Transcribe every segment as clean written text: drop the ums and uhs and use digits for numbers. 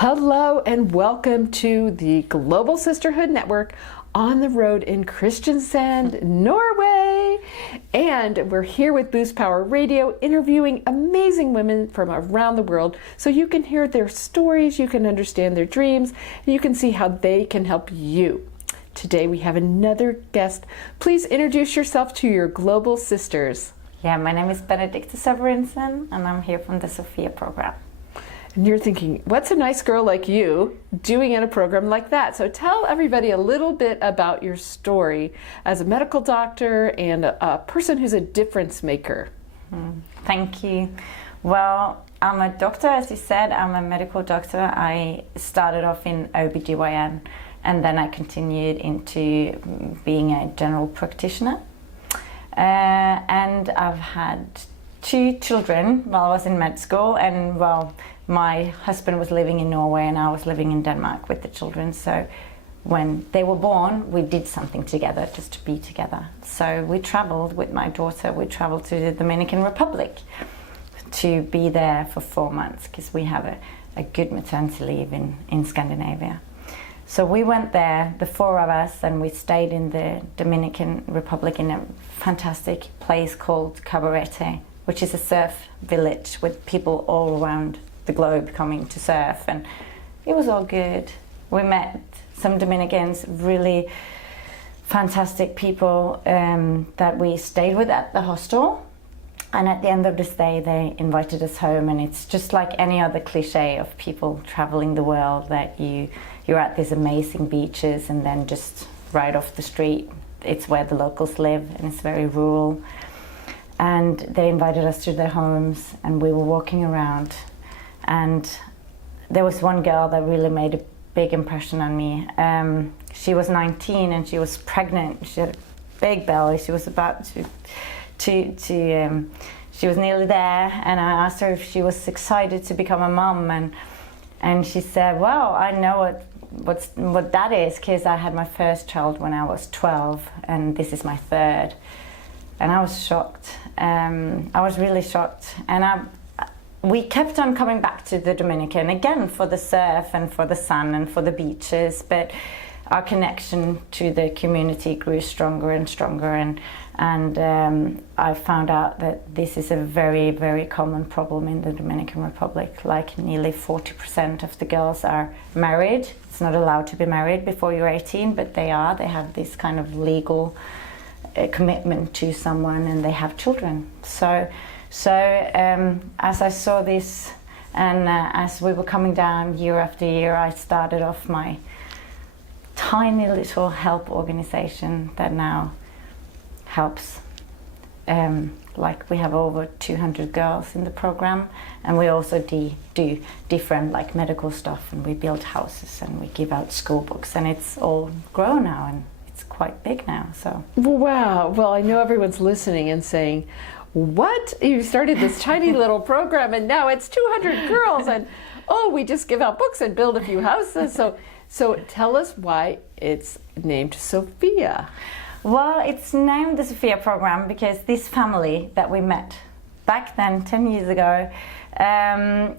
Hello and welcome to the Global Sisterhood Network on the road in Kristiansand, Norway. And we're here with Boost Power Radio interviewing amazing women from around the world so you can hear their stories, you can understand their dreams, and you can see how they can help you. Today we have another guest. Please introduce yourself to your global sisters. Yeah, my name is Benedicte Severinsen and I'm here from the Sophia program. And you're thinking, what's a nice girl like you doing in a program like that? So tell everybody a little bit about your story as a medical doctor and a person who's a difference maker. Thank you. Well, I'm a doctor, as you said. I'm a medical doctor. I started off in OBGYN and then I continued into being a general practitioner. And I've had 2 children while I was in med school, and well, my husband was living in Norway and I was living in Denmark with the children. So when they were born, we did something together, just to be together. So we traveled with my daughter. We traveled to the Dominican Republic to be there for 4 months because we have a good maternity leave in Scandinavia. So we went there, the 4 of us, and we stayed in the Dominican Republic in a fantastic place called Cabarete, which is a surf village with people all around the globe coming to surf, and it was all good. We met some Dominicans, really fantastic people that we stayed with at the hostel, and at the end of the stay they invited us home. And it's just like any other cliche of people traveling the world, that you're at these amazing beaches and then just right off the street it's where the locals live, and it's very rural. And they invited us to their homes and we were walking around, and there was one girl that really made a big impression on me. She was 19 and she was pregnant. She had a big belly. She was about to she was nearly there, and I asked her if she was excited to become a mom, and she said, well, I know what that is, because I had my first child when I was 12 and this is my 3rd. And I was shocked. I was really shocked. And we kept on coming back to the Dominican again for the surf and for the sun and for the beaches, but our connection to the community grew stronger and stronger, and I found out that this is a very, very common problem in the Dominican Republic. Like nearly 40% of the girls are married. It's not allowed to be married before you're 18, but they are. They have this kind of legal commitment to someone, and they have children. So as I saw this, and as we were coming down year after year, I started off my tiny little help organization that now helps. Like we have over 200 girls in the program, and we also do different like medical stuff, and we build houses and we give out school books, and it's all grown now and it's quite big now. So wow. Well, I know everyone's listening and saying, what? You started this tiny little program and now it's 200 girls, and oh, we just give out books and build a few houses. So tell us why it's named Sophia. Well, it's named the Sophia program because this family that we met back then, 10 years ago,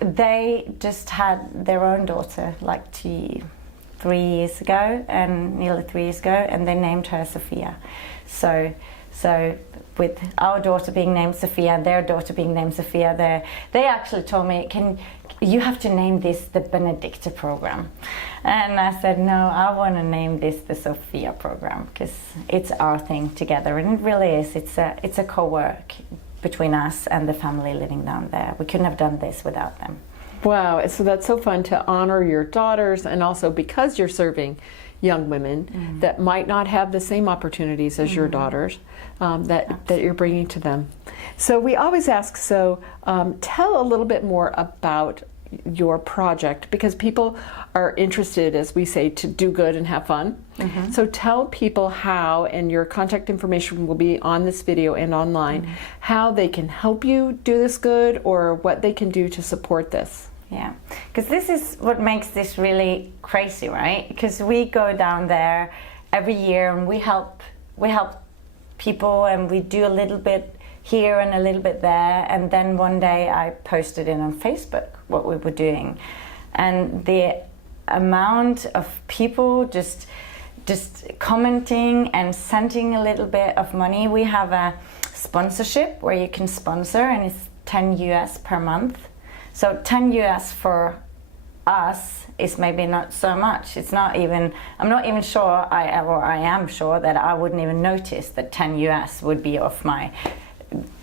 they just had their own daughter like 3 years ago, and nearly 3 years ago, and they named her Sophia. So with our daughter being named Sophia and their daughter being named Sophia, they actually told me, you have to name this the Benedicte program. And I said, no, I want to name this the Sophia program because it's our thing together, and it really is. It's a co-work between us and the family living down there. We couldn't have done this without them. Wow, so that's so fun to honor your daughters, and also because you're serving young women that might not have the same opportunities as your daughters, that you're bringing to them. So we always ask, tell a little bit more about your project, because people are interested, as we say, to do good and have fun. So tell people how, and your contact information will be on this video and online, how they can help you do this good, or what they can do to support this. Yeah, because this is what makes this really crazy, right? Because we go down there every year and we help people, and we do a little bit here and a little bit there, and then one day I posted it on Facebook what we were doing, and the amount of people just commenting and sending a little bit of money. We have a sponsorship where you can sponsor, and it's 10 US per month. So 10 US for us is maybe not so much. It's not even, I'm not even sure, I am sure that I wouldn't even notice that 10 US would be off my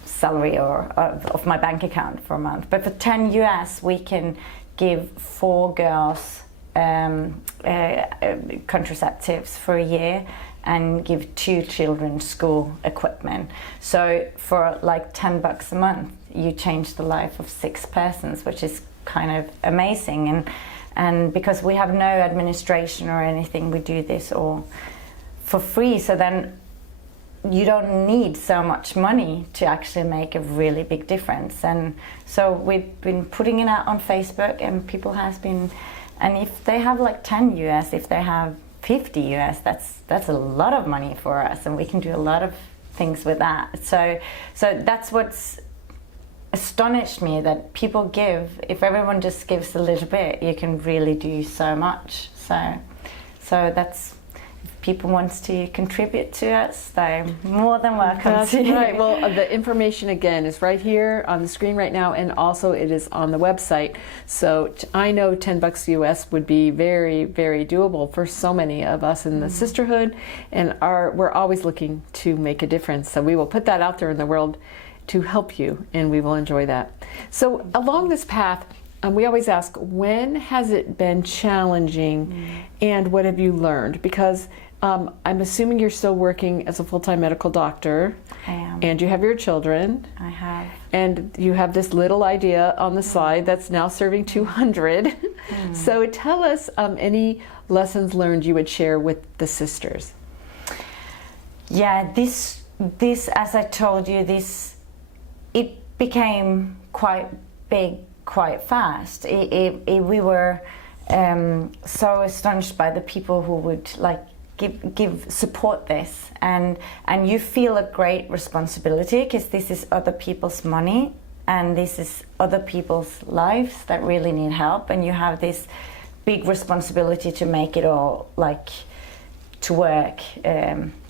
salary or of my bank account for a month. But for 10 US, we can give 4 girls contraceptives for a year and give 2 children school equipment. So for like $10 a month, you change the life of 6 persons, which is kind of amazing. And because we have no administration or anything, we do this all for free. So then you don't need so much money to actually make a really big difference. And so we've been putting it out on Facebook, and people has been, and if they have like 10 US, if they have 50 US, that's a lot of money for us, and we can do a lot of things with that. So that's what's astonished me, that people give. If everyone just gives a little bit, you can really do so much. So that's, if people wants to contribute to us, they're more than welcome. That's to. right. Well, the information again is right here on the screen right now, and also it is on the website. So I know $10 US would be very, very doable for so many of us in the sisterhood, and we're always looking to make a difference. So we will put that out there in the world to help you, and we will enjoy that. So along this path, we always ask, when has it been challenging, and what have you learned? Because I'm assuming you're still working as a full-time medical doctor. I am. And you have your children. I have. And you have this little idea on the side that's now serving 200. So tell us any lessons learned you would share with the sisters. Yeah, this as I told you, it became quite big quite fast. We were so astonished by the people who would like support this, and you feel a great responsibility, because this is other people's money, and this is other people's lives that really need help, and you have this big responsibility to make it all like to work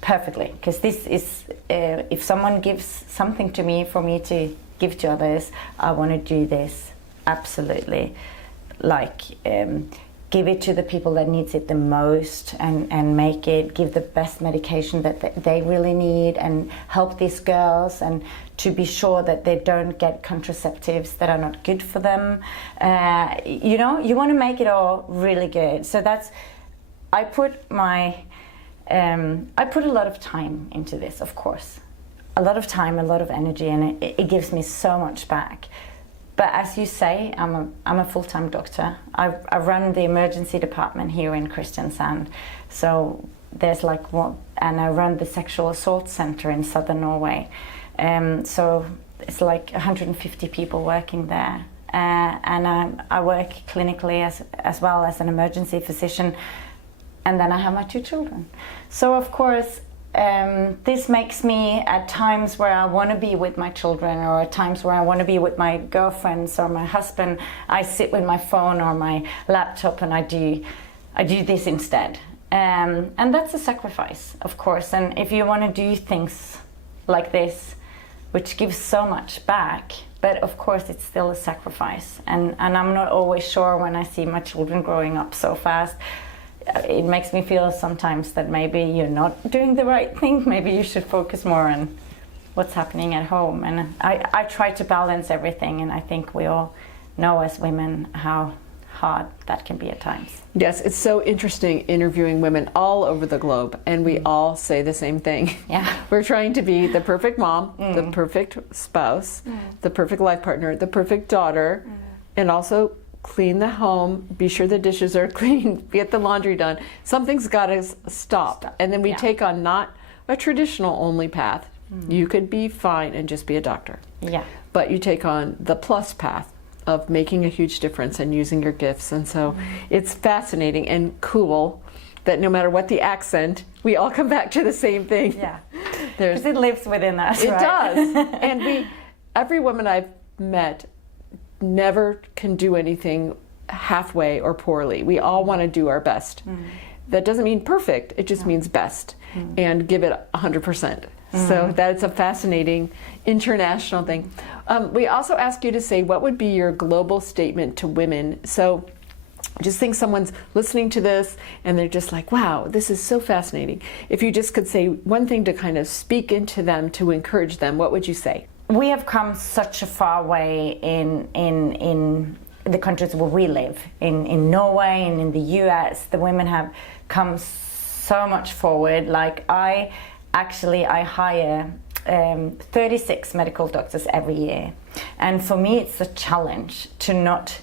perfectly, because this is if someone gives something to me for me to give to others, I want to do this absolutely, like give it to the people that needs it the most, and give the best medication that they really need, and help these girls, and to be sure that they don't get contraceptives that are not good for them. You know, you want to make it all really good. So that's, I put a lot of time into this, of course. A lot of time, a lot of energy, and it gives me so much back. But as you say, I'm a full-time doctor. I run the emergency department here in Kristiansand. So there's like one, and I run the sexual assault center in southern Norway. So it's like 150 people working there. And I work clinically as well as an emergency physician. And then I have my 2 children. So of course, this makes me, at times where I want to be with my children, or at times where I want to be with my girlfriends or my husband, I sit with my phone or my laptop, and I do this instead. And that's a sacrifice, of course. And if you want to do things like this, which gives so much back, but of course it's still a sacrifice. And I'm not always sure, when I see my children growing up so fast, it makes me feel sometimes that maybe you're not doing the right thing. Maybe you should focus more on what's happening at home. And I try to balance everything, and I think we all know as women how hard that can be at times. Yes, it's so interesting interviewing women all over the globe, and we all say the same thing. Yeah. We're trying to be the perfect mom, the perfect spouse, the perfect life partner, the perfect daughter, and also clean the home, be sure the dishes are clean, get the laundry done. Something's got to stop. And then we take on not a traditional only path. You could be fine and just be a doctor. Yeah. But you take on the plus path of making a huge difference and using your gifts. And so it's fascinating and cool that no matter what the accent, we all come back to the same thing. Yeah. Because it lives within us, It right? does. And every woman I've met never can do anything halfway or poorly. We all want to do our best. That doesn't mean perfect, it just means best, and give it 100%. So that's a fascinating international thing. We also ask you to say, what would be your global statement to women? So just think someone's listening to this and they're just like, wow, this is so fascinating. If you just could say one thing to kind of speak into them, to encourage them, what would you say? We have come such a far way in the countries where we live, in Norway and in the US. The women have come so much forward. Like I hire 36 medical doctors every year, and for me it's a challenge to not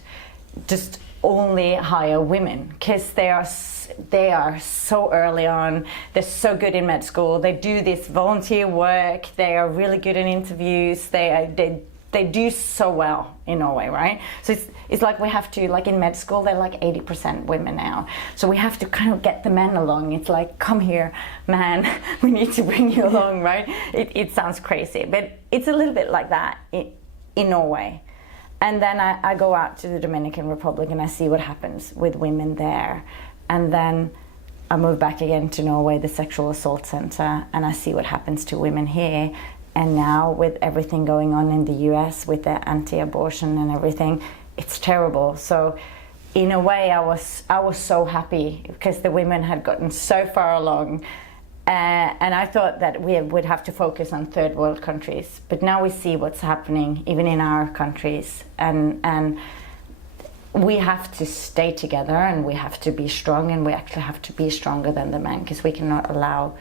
just only hire women, because they are so early on, they're so good in med school, they do this volunteer work, they are really good in interviews, they do so well in Norway, right? So it's like we have to, like in med school, they're like 80% women now. So we have to kind of get the men along. It's like, come here, man, we need to bring you along, right? It sounds crazy, but it's a little bit like that in Norway. And then I go out to the Dominican Republic and I see what happens with women there. And then I move back again to Norway, the sexual assault center, and I see what happens to women here. And now with everything going on in the US with the anti-abortion and everything, it's terrible. So in a way I was so happy because the women had gotten so far along. And I thought that we would have to focus on third world countries. But now we see what's happening even in our countries. And we have to stay together and we have to be strong, and we actually have to be stronger than the men, because we cannot allow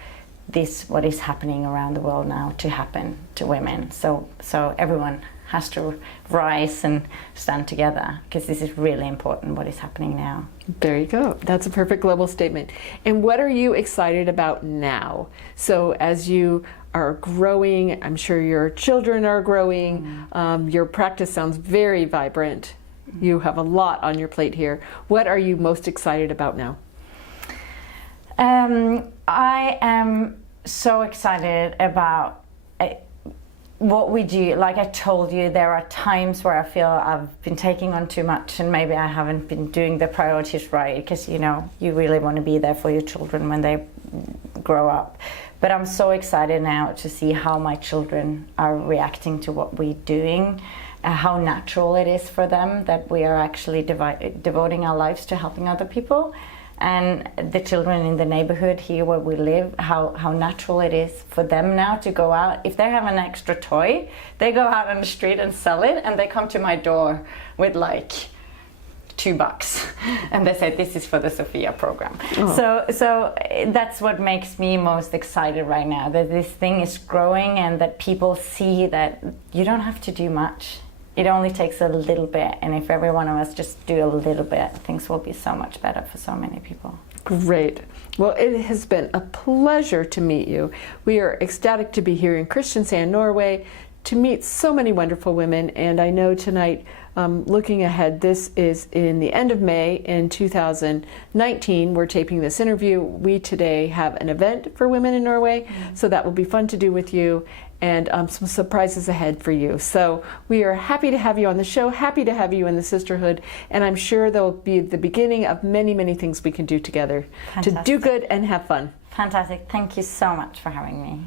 this, what is happening around the world now, to happen to women. So everyone has to rise and stand together, because this is really important, what is happening now. There you go. That's a perfect global statement. And what are you excited about now? So as you are growing, I'm sure your children are growing, your practice sounds very vibrant. You have a lot on your plate here. What are you most excited about now? I am so excited about what we do. Like I told you, there are times where I feel I've been taking on too much and maybe I haven't been doing the priorities right, because you really want to be there for your children when they grow up. But I'm so excited now to see how my children are reacting to what we're doing, how natural it is for them that we are actually devoting our lives to helping other people. And the children in the neighborhood here where we live, how natural it is for them now to go out. If they have an extra toy, they go out on the street and sell it, and they come to my door with like $2 and they say, this is for the Sophia program. Oh. So that's what makes me most excited right now, that this thing is growing and that people see that you don't have to do much. It only takes a little bit, and if every one of us just do a little bit, things will be so much better for so many people. Great. Well, it has been a pleasure to meet you. We are ecstatic to be here in Kristiansand, Norway, to meet so many wonderful women, and I know tonight, looking ahead, this is in the end of May in 2019. We're taping this interview. We today have an event for women in Norway, so that will be fun to do with you, and some surprises ahead for you. So we are happy to have you on the show, happy to have you in the sisterhood, and I'm sure there will be the beginning of many, many things we can do together. Fantastic. To do good and have fun. Fantastic. Thank you so much for having me.